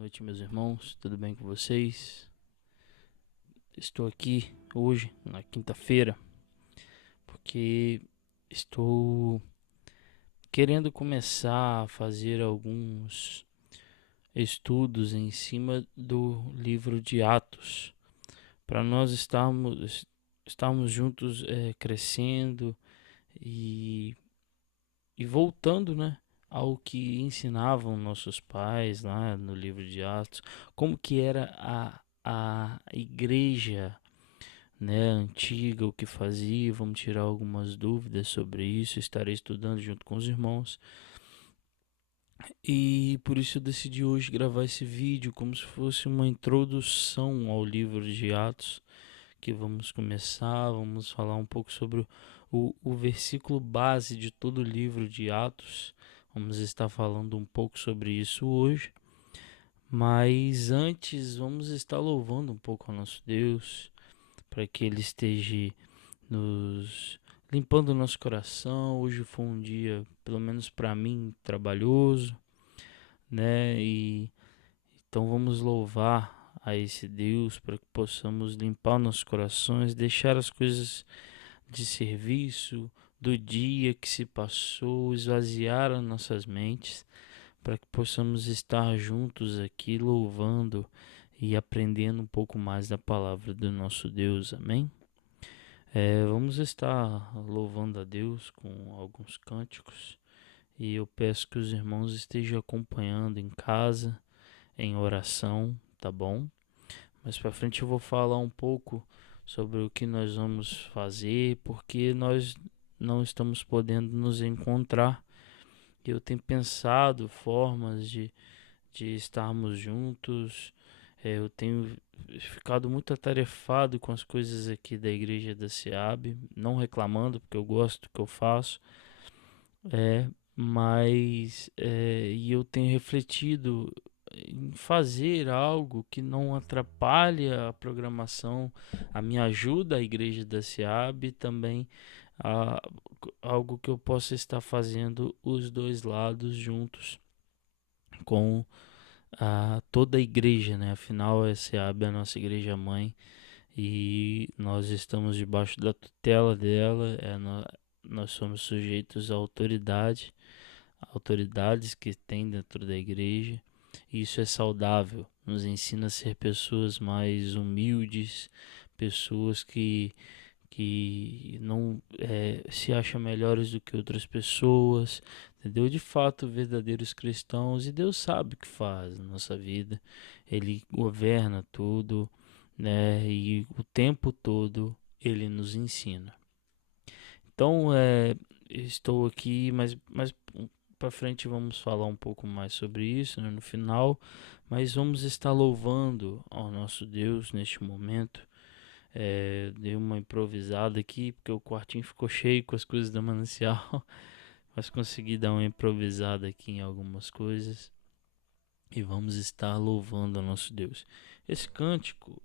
noite, meus irmãos, tudo bem com vocês? Estou aqui hoje, na quinta-feira, porque estou querendo começar a fazer alguns estudos em cima do livro de Atos, para nós estarmos juntos crescendo e, e voltando, né? Ao que ensinavam nossos pais lá no livro de Atos, como que era a igreja, né, antiga, o que fazia. Vamos tirar algumas dúvidas sobre isso, estarei estudando junto com os irmãos, e por isso eu decidi hoje gravar esse vídeo como se fosse uma introdução ao livro de Atos, que vamos falar um pouco sobre o versículo base de todo o livro de Atos. Vamos estar falando um pouco sobre isso hoje, mas antes vamos estar louvando um pouco ao nosso Deus, para que Ele esteja nos limpando o nosso coração. Hoje foi um dia, pelo menos para mim, trabalhoso, né? E então vamos louvar a esse Deus para que possamos limpar nossos corações, deixar as coisas de serviço do dia que se passou, esvaziar as nossas mentes, para que possamos estar juntos aqui louvando e aprendendo um pouco mais da palavra do nosso Deus. Amém? Vamos estar louvando a Deus com alguns cânticos, e eu peço que os irmãos estejam acompanhando em casa, em oração, tá bom? Mais para frente eu vou falar um pouco sobre o que nós vamos fazer, porque nós não estamos podendo nos encontrar. Eu tenho pensado formas de estarmos juntos. Eu tenho ficado muito atarefado com as coisas aqui da igreja da SEAB, não reclamando, porque eu gosto do que eu faço, e eu tenho refletido em fazer algo que não atrapalhe a programação, a minha ajuda à igreja da SEAB, também a, algo que eu possa estar fazendo os dois lados juntos com toda a igreja, né? Afinal, a SEAB é a nossa igreja mãe e nós estamos debaixo da tutela dela. Nós somos sujeitos à autoridades que tem dentro da igreja. E isso é saudável, nos ensina a ser pessoas mais humildes, pessoas que não se acham melhores do que outras pessoas, entendeu? De fato, verdadeiros cristãos, e Deus sabe o que faz na nossa vida. Ele governa tudo, né? E o tempo todo Ele nos ensina. Então, estou aqui, mas para frente vamos falar um pouco mais sobre isso, né, no final, mas vamos estar louvando ao nosso Deus neste momento. Dei uma improvisada aqui, porque o quartinho ficou cheio com as coisas da manancial, mas consegui dar uma improvisada aqui em algumas coisas, e vamos estar louvando ao nosso Deus. Esse cântico,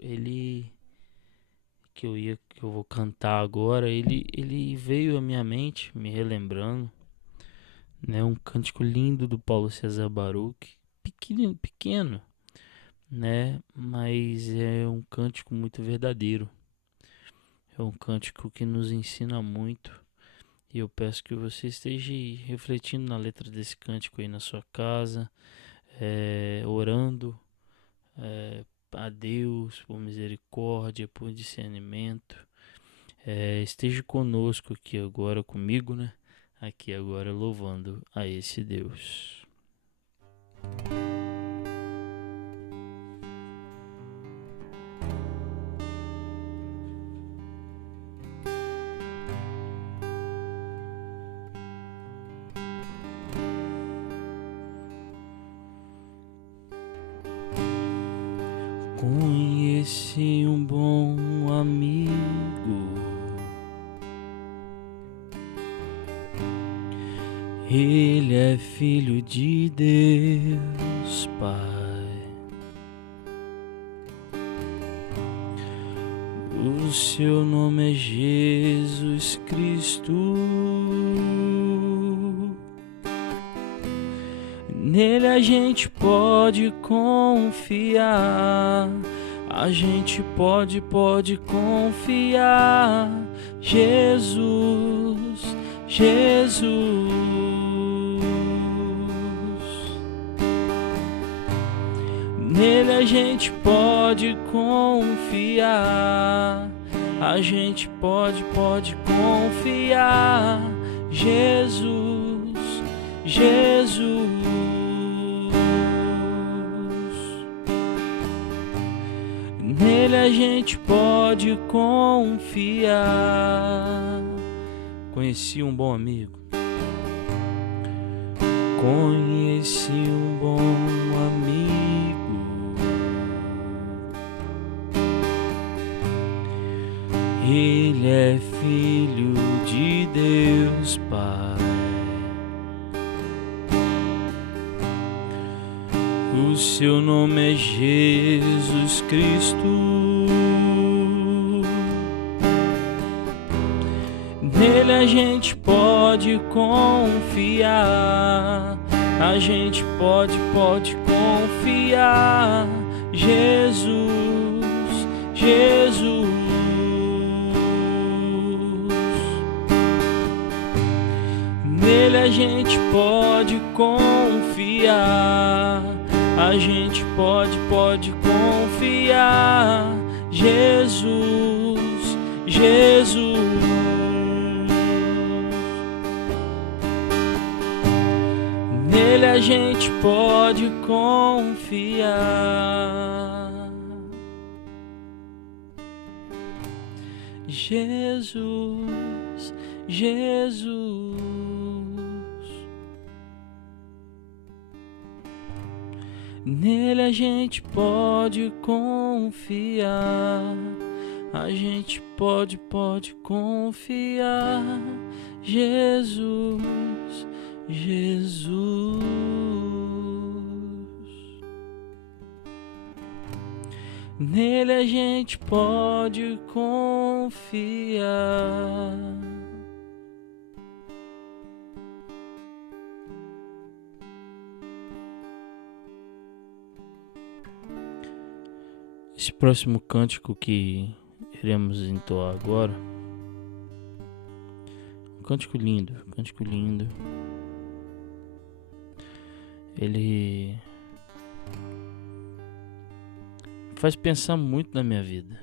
que eu vou cantar agora, ele veio à minha mente, me relembrando, né, um cântico lindo do Paulo César Baruch, pequeno, né, mas é um cântico muito verdadeiro. É um cântico que nos ensina muito, e eu peço que você esteja refletindo na letra desse cântico aí na sua casa, orando a Deus por misericórdia, por discernimento. Esteja conosco aqui agora, comigo, né? Aqui agora louvando a esse Deus. Conheci um bom amigo, ele é filho de Deus Pai. O seu nome é Jesus Cristo. Nele a gente pode confiar. A gente pode confiar. Jesus, Jesus. Nele a gente pode confiar. A gente pode confiar. Jesus, Jesus. Nele a gente pode confiar. Conheci um bom amigo. Conheci um bom amigo. Ele é filho de Deus Pai. O seu nome é Jesus Cristo. Nele a gente pode confiar. A gente pode confiar. Jesus, Jesus. Nele a gente pode confiar. A gente pode confiar. Jesus, Jesus. Nele a gente pode confiar. Jesus, Jesus. Nele a gente pode confiar. A gente pode confiar. Jesus, Jesus. Nele a gente pode confiar. Esse próximo cântico que iremos entoar agora, um cântico lindo, ele faz pensar muito na minha vida,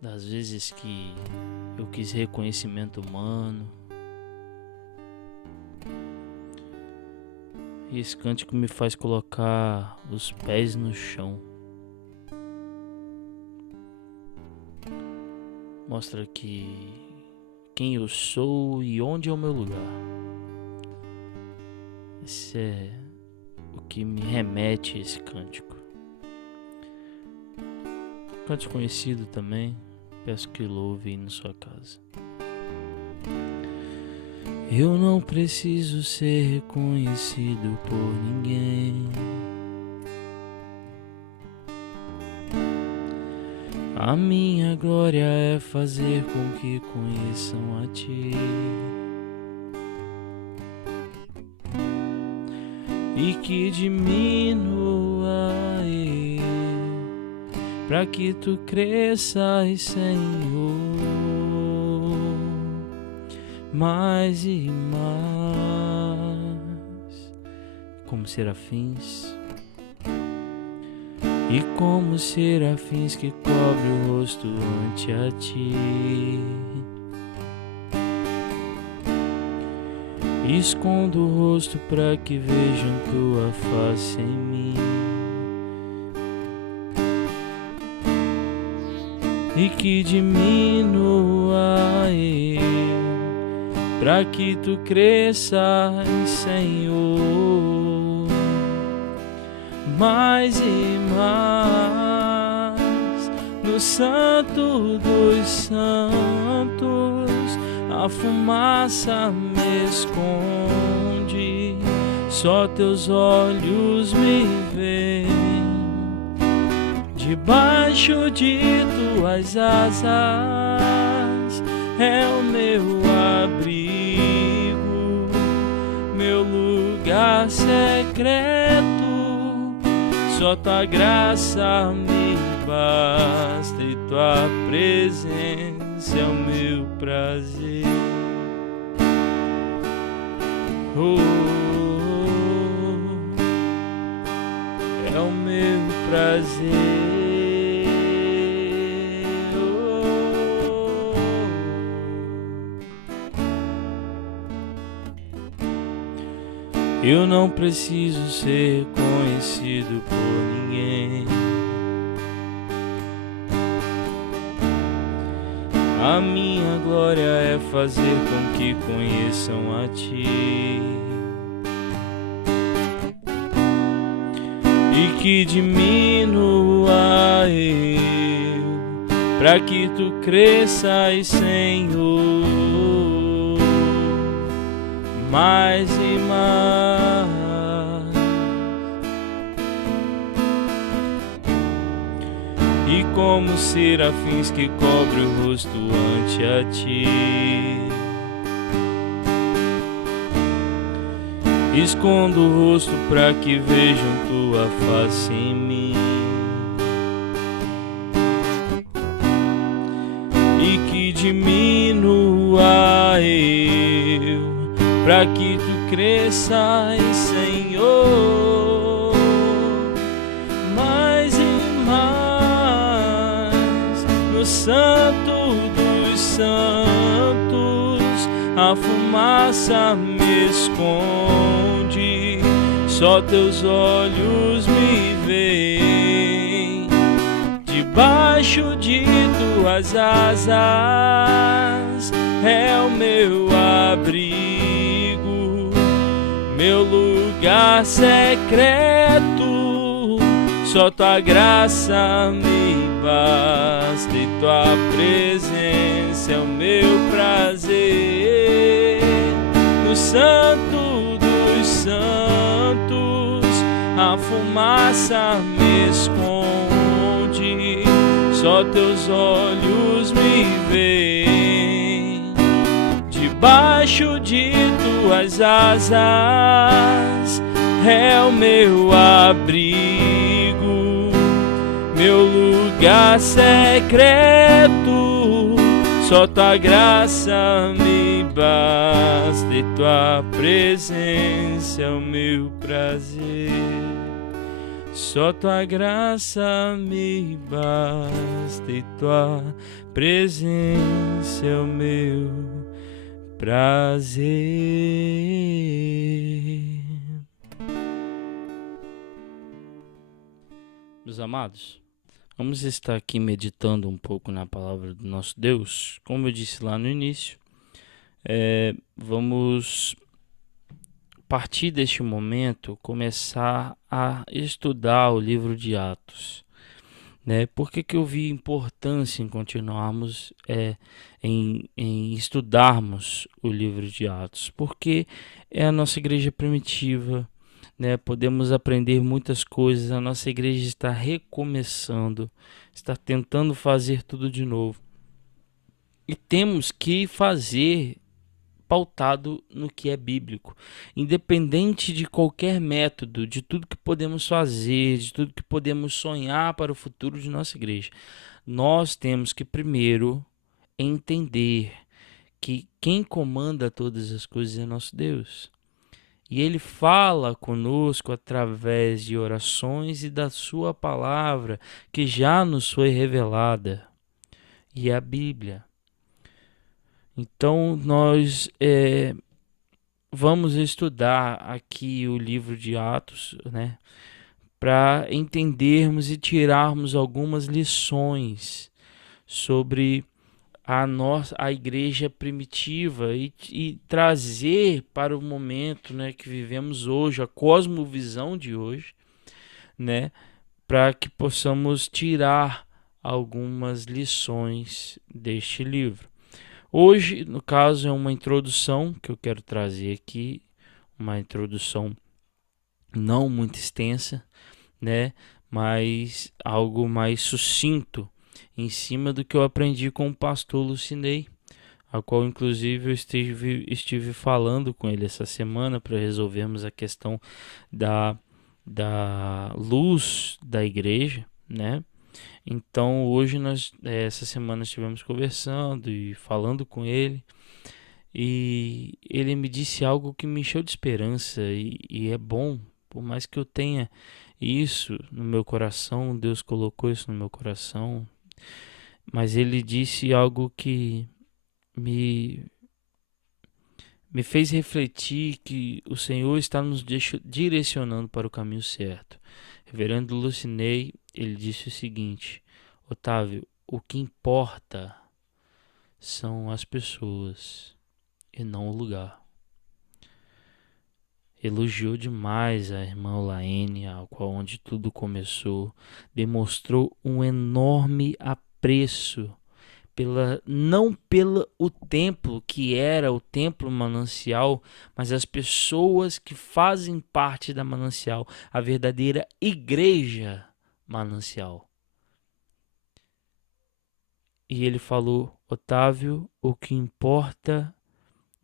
das vezes que eu quis reconhecimento humano. E esse cântico me faz colocar os pés no chão. Mostra que quem eu sou e onde é o meu lugar. Esse é o que me remete a esse cântico. Cântico conhecido também. Peço que louve na sua casa. Eu não preciso ser reconhecido por ninguém. A minha glória é fazer com que conheçam a Ti. E que diminua eu, pra que Tu cresças, Senhor, mais e mais, como serafins, e como serafins que cobre o rosto ante a Ti. Escondo o rosto para que vejam Tua face em mim, e que diminua eu, para que Tu cresças, Senhor, mais e mais. No Santo dos Santos a fumaça me esconde, só Teus olhos me veem. Debaixo de Tuas asas é o meu abrigo, lugar secreto, só tua graça me basta e tua presença é o meu prazer. É o meu prazer. Eu não preciso ser conhecido por ninguém. A minha glória é fazer com que conheçam a Ti e que diminua eu, pra que Tu cresças, Senhor, mais e mais. E como serafins que cobre o rosto ante a Ti, escondo o rosto pra que vejam Tua face em mim, e que diminua eu, pra que Tu cresças, Senhor, mais e mais. No Santo dos Santos a fumaça me esconde, só Teus olhos me veem. Debaixo de Tuas asas é o meu abrigo, meu lugar secreto, só Tua graça me basta e Tua presença é o meu prazer. No Santo dos Santos a fumaça me esconde, só Teus olhos me veem. Debaixo de Tuas asas é o meu abrigo, meu lugar secreto, só Tua graça me basta e Tua presença é o meu prazer. Só Tua graça me basta e Tua presença é o meu prazer. Meus amados, vamos estar aqui meditando um pouco na palavra do nosso Deus. Como eu disse lá no início, vamos, a partir deste momento, começar a estudar o livro de Atos. Por que eu vi importância em continuarmos em estudarmos o livro de Atos? Porque é a nossa igreja primitiva, podemos aprender muitas coisas. A nossa igreja está recomeçando, está tentando fazer tudo de novo, e temos que fazer pautado no que é bíblico, independente de qualquer método, de tudo que podemos fazer, de tudo que podemos sonhar para o futuro de nossa igreja. Nós temos que primeiro entender que quem comanda todas as coisas é nosso Deus. E Ele fala conosco através de orações e da Sua palavra, que já nos foi revelada, e a Bíblia. Então, nós vamos estudar aqui o livro de Atos, para entendermos e tirarmos algumas lições sobre a igreja primitiva e trazer para o momento, que vivemos hoje, a cosmovisão de hoje, para que possamos tirar algumas lições deste livro. Hoje, no caso, é uma introdução que eu quero trazer aqui, uma introdução não muito extensa, mas algo mais sucinto, em cima do que eu aprendi com o pastor Lucinei, a qual inclusive eu estive falando com ele essa semana para resolvermos a questão da luz da igreja, né? Então hoje essa semana estivemos conversando e falando com ele, e ele me disse algo que me encheu de esperança, e é bom, por mais que eu tenha isso no meu coração, Deus colocou isso no meu coração, mas ele disse algo que me, me fez refletir que o Senhor está nos direcionando para o caminho certo. Reverendo Lucinei, ele disse o seguinte: Otávio, o que importa são as pessoas e não o lugar. Elogiou demais a irmã Laene, ao qual onde tudo começou, demonstrou um enorme apreço não pelo o templo que era o templo manancial, mas as pessoas que fazem parte da manancial, a verdadeira igreja manancial. E ele falou: Otávio, o que importa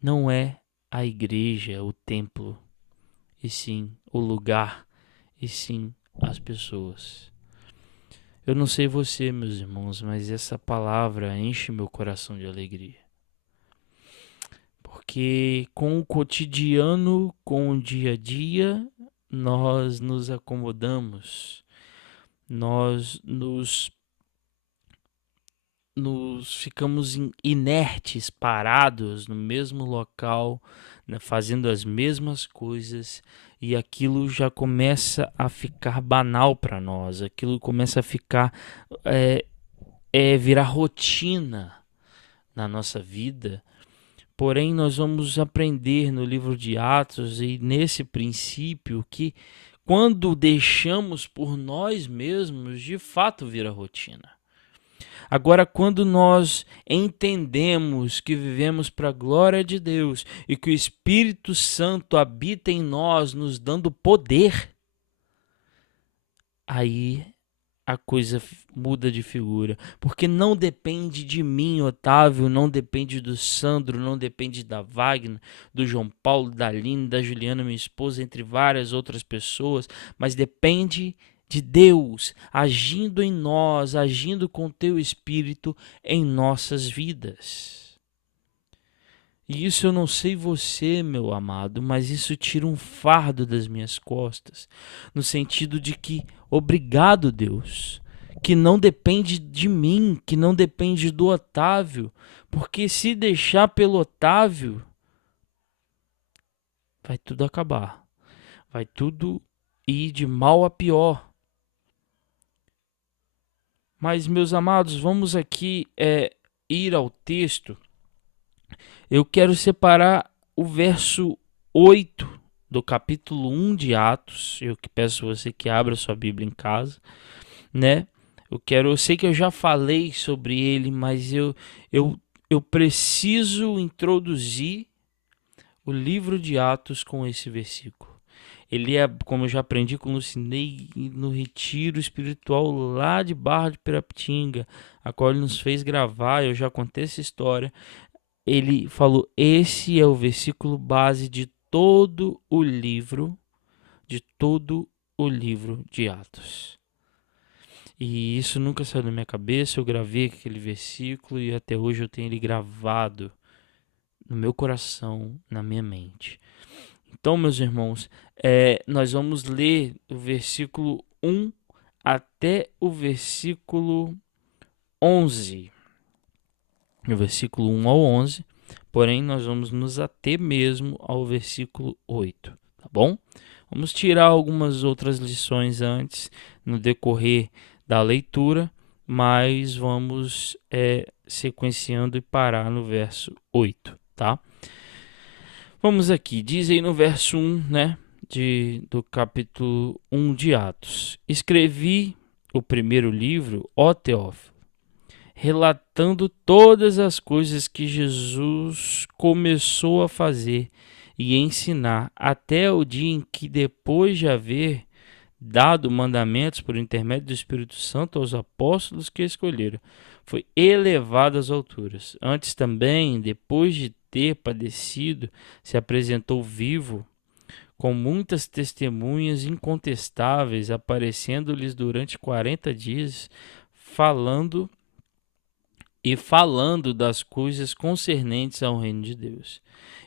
não é a igreja, o templo, e sim o lugar, e sim as pessoas. Eu não sei você, meus irmãos, mas essa palavra enche meu coração de alegria. Porque com o cotidiano, com o dia a dia, nós nos acomodamos, nós nos ficamos inertes, parados no mesmo local, né, fazendo as mesmas coisas, e aquilo já começa a ficar banal para nós, aquilo começa a ficar virar rotina na nossa vida. Porém, nós vamos aprender no livro de Atos e nesse princípio que quando deixamos por nós mesmos, de fato vira rotina. Agora, quando nós entendemos que vivemos para a glória de Deus e que o Espírito Santo habita em nós, nos dando poder, aí a coisa muda de figura, porque não depende de mim, Otávio, não depende do Sandro, não depende da Wagner, do João Paulo, da Aline, da Juliana, minha esposa, entre várias outras pessoas, mas depende de Deus agindo em nós, agindo com teu Espírito em nossas vidas. E isso eu não sei você, meu amado, mas isso tira um fardo das minhas costas, no sentido de que, obrigado, Deus, que não depende de mim, que não depende do Otávio, porque se deixar pelo Otávio, vai tudo acabar, vai tudo ir de mal a pior. Mas, meus amados, vamos aqui ir ao texto. Eu quero separar o verso 8 do capítulo 1 de Atos. Eu que peço você que abra sua Bíblia em casa, né? Eu sei que eu já falei sobre ele, mas eu preciso introduzir o livro de Atos com esse versículo. Ele é, como eu já aprendi com o Lucinei no retiro espiritual lá de Barra de Pirapitinga, a qual ele nos fez gravar, eu já contei essa história. Ele falou: esse é o versículo base de todo o livro de Atos. E isso nunca saiu da minha cabeça, eu gravei aquele versículo e até hoje eu tenho ele gravado no meu coração, na minha mente. Então, meus irmãos, nós vamos ler o versículo 1 até o versículo 11. No versículo 1 ao 11, porém nós vamos nos ater mesmo ao versículo 8, tá bom? Vamos tirar algumas outras lições antes, no decorrer da leitura, mas vamos sequenciando e parar no verso 8, tá? Vamos aqui, diz aí no verso 1, né, do capítulo 1 de Atos: Escrevi o primeiro livro, ó Teófilo, relatando todas as coisas que Jesus começou a fazer e ensinar até o dia em que, depois de haver dado mandamentos por intermédio do Espírito Santo aos apóstolos que escolheram, foi elevado às alturas. Antes também, depois de ter padecido, se apresentou vivo, com muitas testemunhas incontestáveis, aparecendo-lhes durante 40 dias, falando das coisas concernentes ao reino de Deus.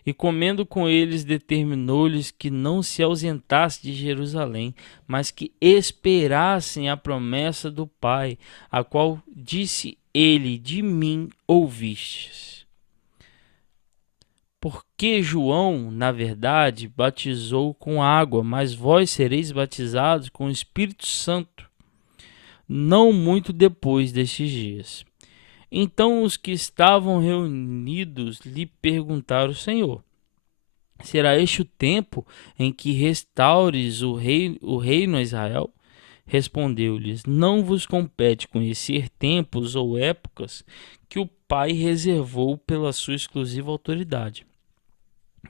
E comendo com eles, determinou-lhes que não se ausentasse de Jerusalém, mas que esperassem a promessa do Pai, a qual disse ele: de mim ouvistes. Porque João, na verdade, batizou com água, mas vós sereis batizados com o Espírito Santo, não muito depois destes dias. Então os que estavam reunidos lhe perguntaram: Senhor, será este o tempo em que restaures o reino a Israel? Respondeu-lhes: Não vos compete conhecer tempos ou épocas que o Pai reservou pela sua exclusiva autoridade.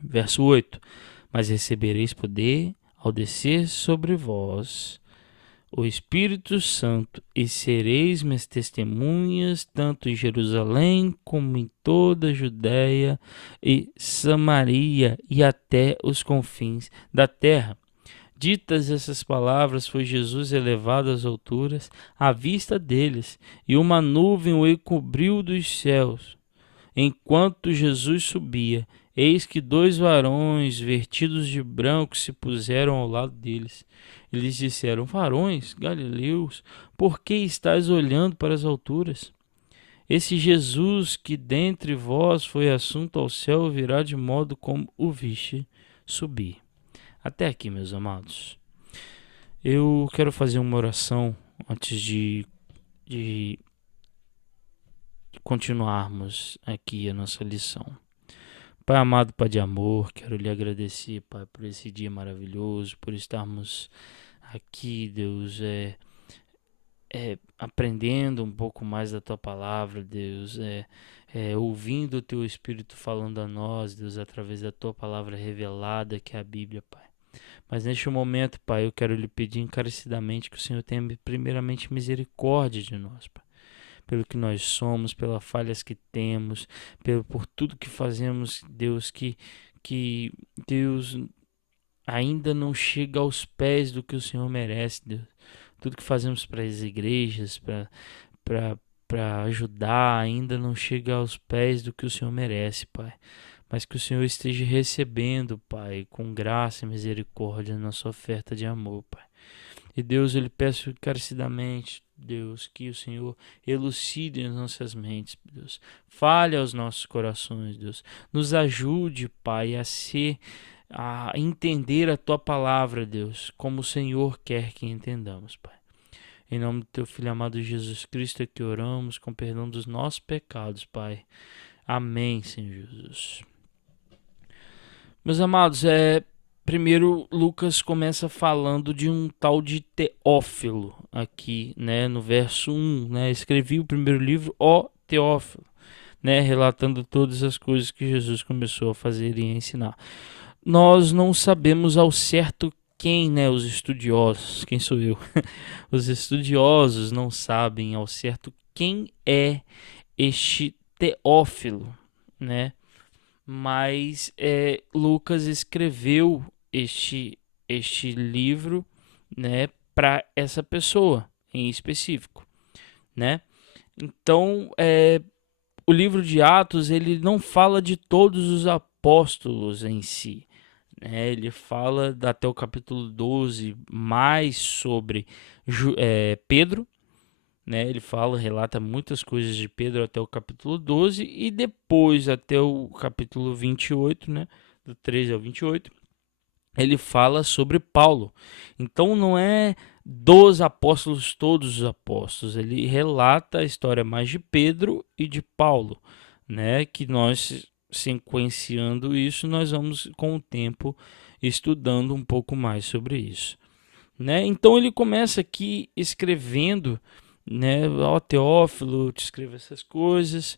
Verso 8: Mas recebereis poder ao descer sobre vós o Espírito Santo, e sereis minhas testemunhas, tanto em Jerusalém como em toda a Judéia e Samaria e até os confins da terra. Ditas essas palavras, foi Jesus elevado às alturas à vista deles, e uma nuvem o encobriu dos céus. Enquanto Jesus subia, eis que 2 varões vestidos de branco se puseram ao lado deles. Eles disseram: Varões galileus, por que estáis olhando para as alturas? Esse Jesus que dentre vós foi assunto ao céu virá de modo como o viste subir. Até aqui, meus amados. Eu quero fazer uma oração antes de continuarmos aqui a nossa lição. Pai amado, Pai de amor, quero lhe agradecer, Pai, por esse dia maravilhoso, por estarmos aqui, Deus, aprendendo um pouco mais da Tua palavra, Deus, ouvindo o Teu Espírito falando a nós, Deus, através da Tua palavra revelada, que é a Bíblia, Pai. Mas neste momento, Pai, eu quero lhe pedir encarecidamente que o Senhor tenha primeiramente misericórdia de nós, Pai. Pelo que nós somos, pelas falhas que temos, por tudo que fazemos, Deus, que Deus ainda não chega aos pés do que o Senhor merece, Deus. Tudo que fazemos para as igrejas, para ajudar, ainda não chega aos pés do que o Senhor merece, Pai. Mas que o Senhor esteja recebendo, Pai, com graça e misericórdia, nossa oferta de amor, Pai. E Deus, eu lhe peço encarecidamente, Deus, que o Senhor elucide as nossas mentes, Deus. Fale aos nossos corações, Deus. Nos ajude, Pai, a entender a Tua palavra, Deus, como o Senhor quer que entendamos, Pai. Em nome do Teu Filho amado Jesus Cristo é que oramos, com perdão dos nossos pecados, Pai. Amém, Senhor Jesus. Meus amados, primeiro Lucas começa falando de um tal de Teófilo aqui, né, no verso 1, né, escrevi o primeiro livro, ó Teófilo, né, relatando todas as coisas que Jesus começou a fazer e a ensinar. Nós não sabemos ao certo quem, né, os estudiosos, quem sou eu? Os estudiosos não sabem ao certo quem é este Teófilo, né? Mas Lucas escreveu este livro, né, para essa pessoa em específico, né? Então, o livro de Atos, ele não fala de todos os apóstolos em si, né? Ele fala até o capítulo 12 mais sobre Pedro, né? Ele relata muitas coisas de Pedro até o capítulo 12 e depois até o capítulo 28, né? Do 13 ao 28, ele fala sobre Paulo. Então não é dos apóstolos, todos os apóstolos. Ele relata a história mais de Pedro e de Paulo, né? Que nós, sequenciando isso, nós vamos com o tempo estudando um pouco mais sobre isso, né? Então ele começa aqui escrevendo, né, ó Teófilo, te escrevo essas coisas,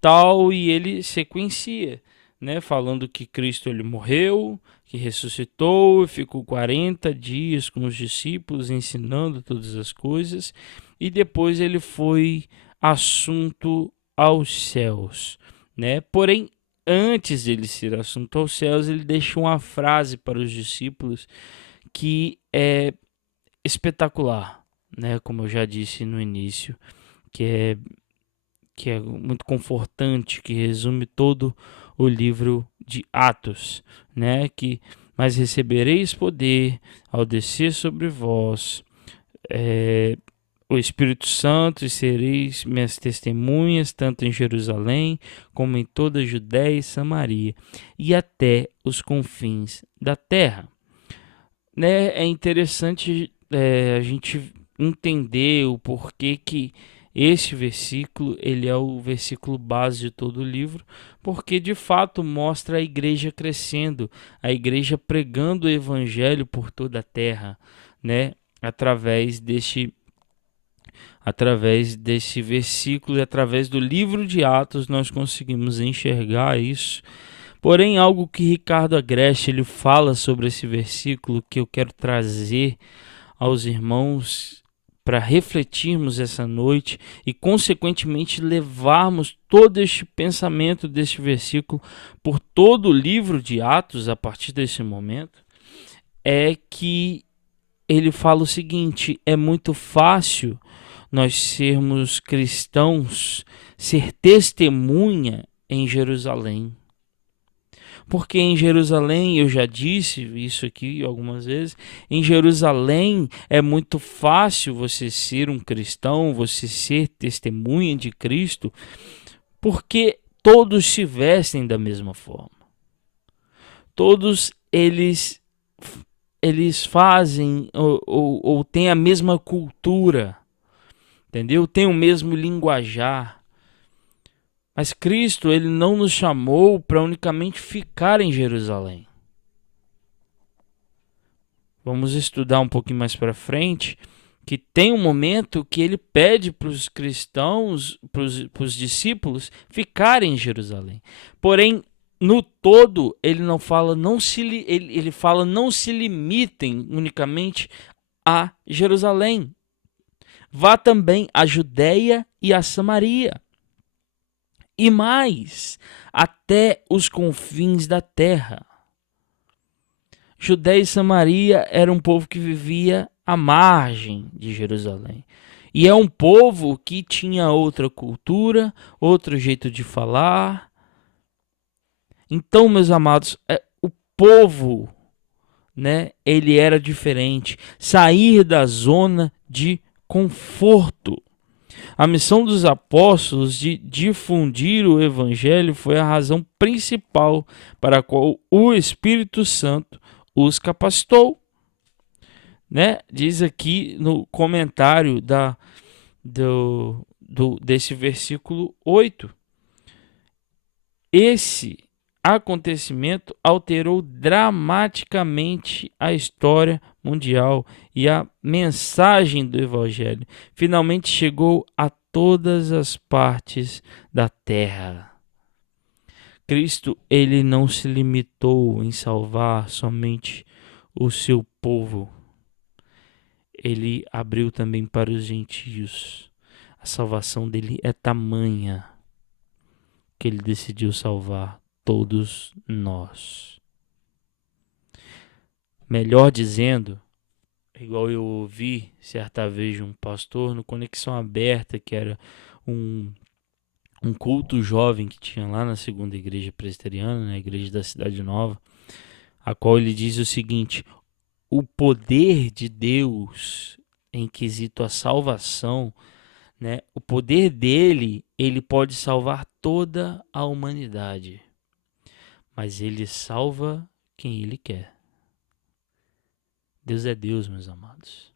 tal, e ele sequencia, né, falando que Cristo ele morreu, que ressuscitou, ficou 40 dias com os discípulos ensinando todas as coisas, e depois ele foi assunto aos céus, né? Porém, antes dele ser assunto aos céus, ele deixa uma frase para os discípulos que é espetacular, né? Como eu já disse no início, que é muito confortante, que resume todo o livro de Atos, né? Mas recebereis poder ao descer sobre vós o Espírito Santo, e sereis minhas testemunhas, tanto em Jerusalém, como em toda a Judéia e Samaria, e até os confins da terra. Né? É interessante a gente entender o porquê que este versículo ele é o versículo base de todo o livro, porque de fato mostra a igreja crescendo, a igreja pregando o evangelho por toda a terra, né? Através desse versículo e através do livro de Atos nós conseguimos enxergar isso. Porém, algo que Ricardo Agreste ele fala sobre esse versículo que eu quero trazer aos irmãos para refletirmos essa noite e, consequentemente, levarmos todo este pensamento deste versículo por todo o livro de Atos a partir desse momento, é que ele fala o seguinte: é muito fácil nós sermos cristãos, ser testemunha em Jerusalém. Porque em Jerusalém, eu já disse isso aqui algumas vezes, em Jerusalém é muito fácil você ser um cristão, você ser testemunha de Cristo, porque todos se vestem da mesma forma. Todos eles fazem ou têm a mesma cultura, entendeu? Tem o mesmo linguajar. Mas Cristo, ele não nos chamou para unicamente ficar em Jerusalém. Vamos estudar um pouquinho mais para frente, que tem um momento que ele pede para os cristãos, para os discípulos, ficarem em Jerusalém. Porém, no todo, ele não fala, ele fala, não se limitem unicamente a Jerusalém. Vá também à Judéia e a Samaria. E mais, até os confins da terra. Judéia e Samaria era um povo que vivia à margem de Jerusalém. E é um povo que tinha outra cultura, outro jeito de falar. Então, meus amados, o povo, né, ele era diferente. Sair da zona de conforto. A missão dos apóstolos de difundir o evangelho foi a razão principal para a qual o Espírito Santo os capacitou. Né? Diz aqui no comentário desse versículo 8. Esse acontecimento alterou dramaticamente a história mundial e a mensagem do Evangelho finalmente chegou a todas as partes da terra. Cristo, ele não se limitou em salvar somente o seu povo. Ele abriu também para os gentios. A salvação dele é tamanha que ele decidiu salvar todos nós. Melhor dizendo, igual eu ouvi certa vez de um pastor no Conexão Aberta, que era um culto jovem que tinha lá na segunda igreja presbiteriana, na igreja da Cidade Nova, a qual ele diz o seguinte: o poder de Deus em quesito a salvação, né? O poder dele, ele pode salvar toda a humanidade. Mas ele salva quem ele quer. Deus é Deus, meus amados.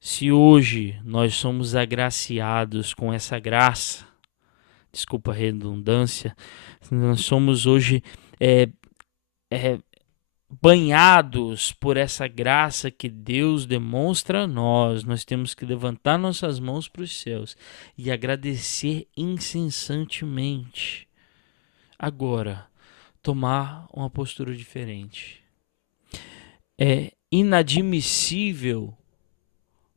Se hoje nós somos agraciados com essa graça, desculpa a redundância, nós somos hoje banhados por essa graça que Deus demonstra a nós temos que levantar nossas mãos para os céus e agradecer incessantemente. Agora, tomar uma postura diferente. É inadmissível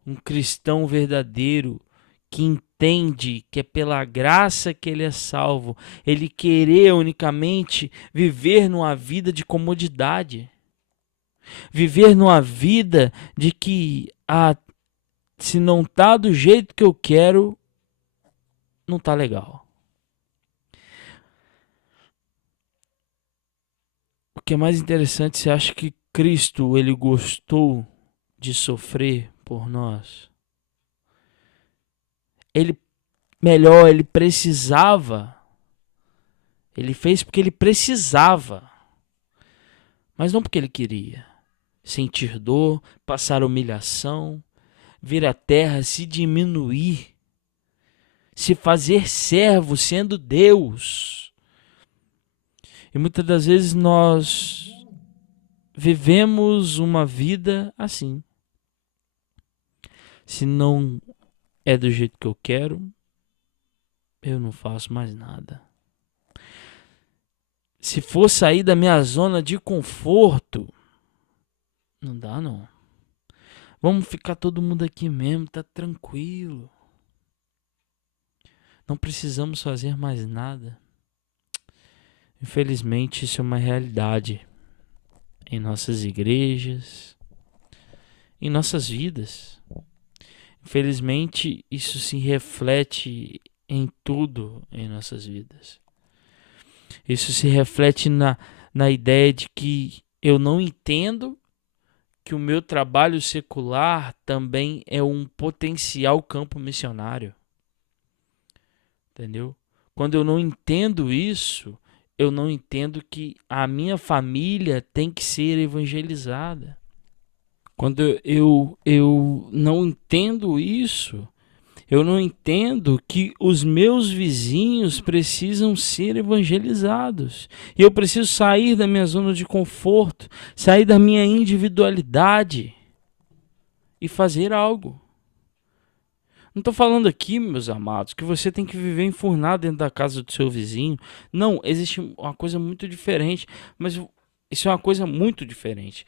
um cristão verdadeiro que entende que é pela graça que ele é salvo, ele querer unicamente viver numa vida de comodidade, viver numa vida de que se não tá do jeito que eu quero, não tá legal. O que é mais interessante, você acha que Cristo ele gostou de sofrer por nós? Ele precisava. Ele fez porque ele precisava, mas não porque ele queria. Sentir dor, passar humilhação, vir à terra, se diminuir, se fazer servo sendo Deus. E muitas das vezes nós vivemos uma vida assim. Se não é do jeito que eu quero, eu não faço mais nada. Se for sair da minha zona de conforto, não dá não. Vamos ficar todo mundo aqui mesmo, tá tranquilo. Não precisamos fazer mais nada. Infelizmente, isso é uma realidade em nossas igrejas, em nossas vidas. Infelizmente, isso se reflete em tudo em nossas vidas. Isso se reflete na ideia de que eu não entendo que o meu trabalho secular também é um potencial campo missionário. Entendeu? Quando eu não entendo isso, eu não entendo que a minha família tem que ser evangelizada. Quando eu não entendo isso, eu não entendo que os meus vizinhos precisam ser evangelizados. E eu preciso sair da minha zona de conforto, sair da minha individualidade e fazer algo. Não estou falando aqui, meus amados, que você tem que viver enfurnado dentro da casa do seu vizinho. Não, existe uma coisa muito diferente. Mas isso é uma coisa muito diferente.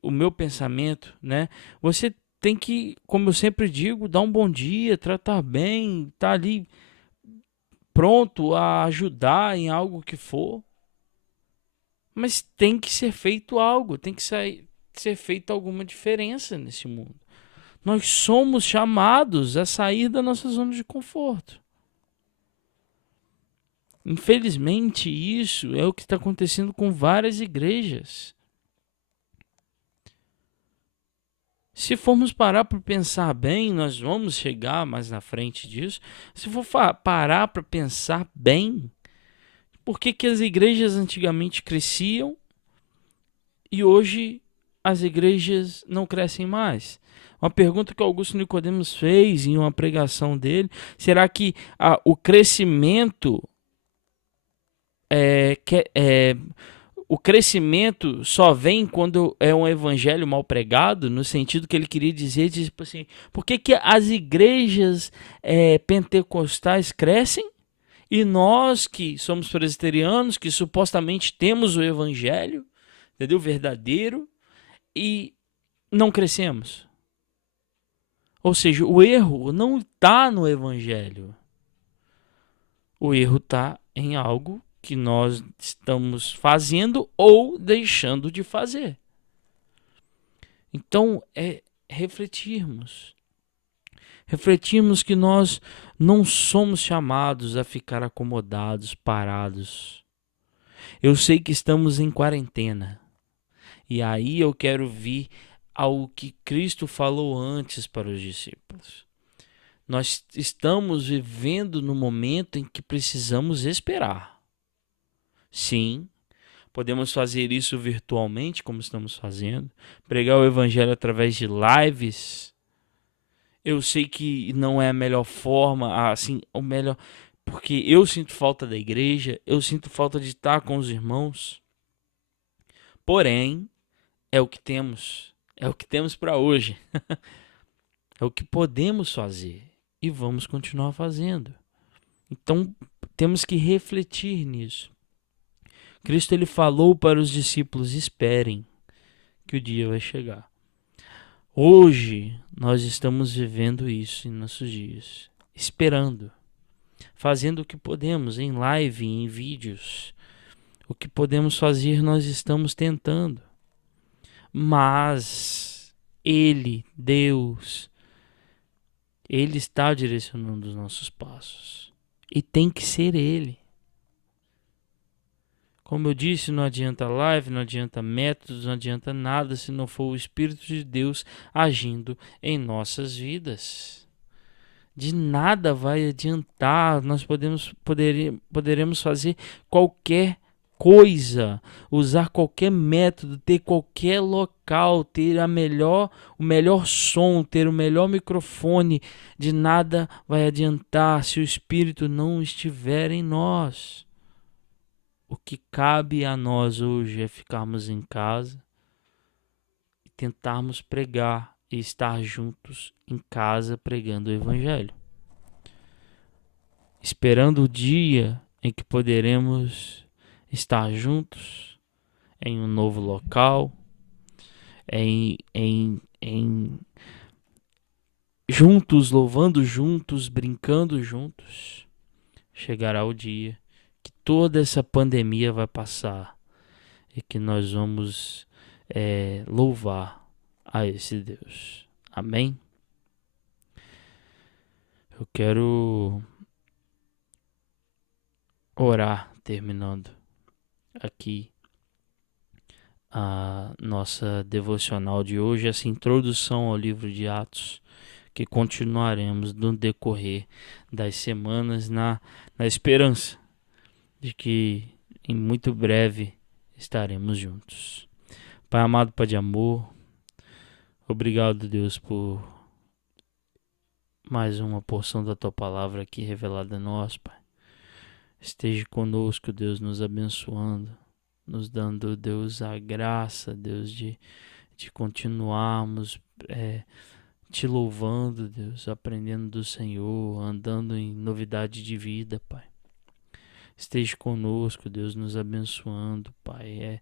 O meu pensamento, né? Você tem que, como eu sempre digo, dar um bom dia, tratar bem, estar ali pronto a ajudar em algo que for. Mas tem que ser feito algo, tem que ser feita alguma diferença nesse mundo. Nós somos chamados a sair da nossa zona de conforto. Infelizmente, isso é o que está acontecendo com várias igrejas. Se formos parar para pensar bem, nós vamos chegar mais na frente disso. Se for parar para pensar bem, por que as igrejas antigamente cresciam e hoje as igrejas não crescem mais? Uma pergunta que Augusto Nicodemos fez em uma pregação dele: será que o crescimento o crescimento só vem quando é um evangelho mal pregado? No sentido que ele queria dizer, tipo assim, por que as igrejas pentecostais crescem e nós que somos presbiterianos, que supostamente temos o evangelho, entendeu, verdadeiro, e não crescemos? Ou seja, o erro não está no evangelho. O erro está em algo que nós estamos fazendo ou deixando de fazer. Então, refletirmos que nós não somos chamados a ficar acomodados, parados. Eu sei que estamos em quarentena. E aí eu quero vir ao que Cristo falou antes para os discípulos. Nós estamos vivendo no momento em que precisamos esperar. Sim, podemos fazer isso virtualmente, como estamos fazendo, pregar o evangelho através de lives. Eu sei que não é a melhor forma, assim, o melhor, porque eu sinto falta da igreja, eu sinto falta de estar com os irmãos. Porém, é o que temos para hoje. É o que podemos fazer e vamos continuar fazendo. Então, temos que refletir nisso. Cristo ele falou para os discípulos: esperem, que o dia vai chegar. Hoje nós estamos vivendo isso em nossos dias, esperando, fazendo o que podemos em live, em vídeos. O que podemos fazer nós estamos tentando. Mas Ele, Deus, Ele está direcionando os nossos passos. E tem que ser Ele. Como eu disse, não adianta live, não adianta métodos, não adianta nada se não for o Espírito de Deus agindo em nossas vidas. De nada vai adiantar, nós poderemos fazer qualquer coisa, usar qualquer método, ter qualquer local, ter o melhor som, ter o melhor microfone. De nada vai adiantar se o Espírito não estiver em nós. O que cabe a nós hoje é ficarmos em casa e tentarmos pregar e estar juntos em casa pregando o Evangelho. Esperando o dia em que poderemos estar juntos em um novo local, juntos, louvando juntos, brincando juntos. Chegará o dia que toda essa pandemia vai passar e que nós vamos louvar a esse Deus. Amém? Eu quero orar terminando aqui a nossa devocional de hoje, essa introdução ao livro de Atos, que continuaremos no decorrer das semanas na esperança de que em muito breve estaremos juntos. Pai amado, Pai de amor, obrigado, Deus, por mais uma porção da Tua palavra aqui revelada a nós, Pai. Esteja conosco, Deus, nos abençoando, nos dando, Deus, a graça, Deus, de continuarmos te louvando, Deus, aprendendo do Senhor, andando em novidade de vida, Pai. Esteja conosco, Deus, nos abençoando, Pai.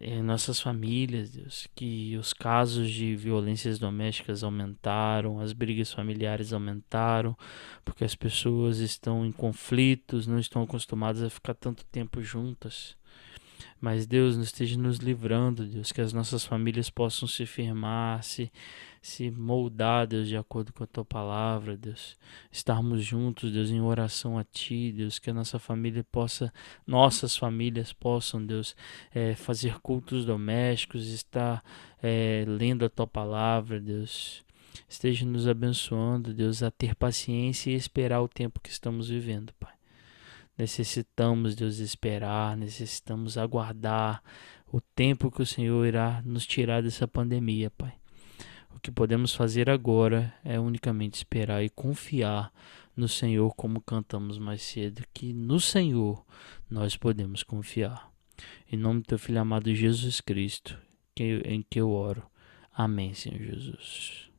Em nossas famílias, Deus, que os casos de violências domésticas aumentaram, as brigas familiares aumentaram, porque as pessoas estão em conflitos, não estão acostumadas a ficar tanto tempo juntas. Mas Deus, nos esteja nos livrando, Deus, que as nossas famílias possam se firmar, se moldar, Deus, de acordo com a Tua palavra, Deus. Estarmos juntos, Deus, em oração a Ti, Deus, que a nossas famílias possam, Deus, fazer cultos domésticos, estar lendo a Tua palavra, Deus. Esteja nos abençoando, Deus, a ter paciência e esperar o tempo que estamos vivendo, Pai. Necessitamos, Deus, esperar, necessitamos aguardar o tempo que o Senhor irá nos tirar dessa pandemia, Pai. O que podemos fazer agora é unicamente esperar e confiar no Senhor, como cantamos mais cedo, que no Senhor nós podemos confiar. Em nome do Teu Filho amado Jesus Cristo, em que eu oro. Amém, Senhor Jesus.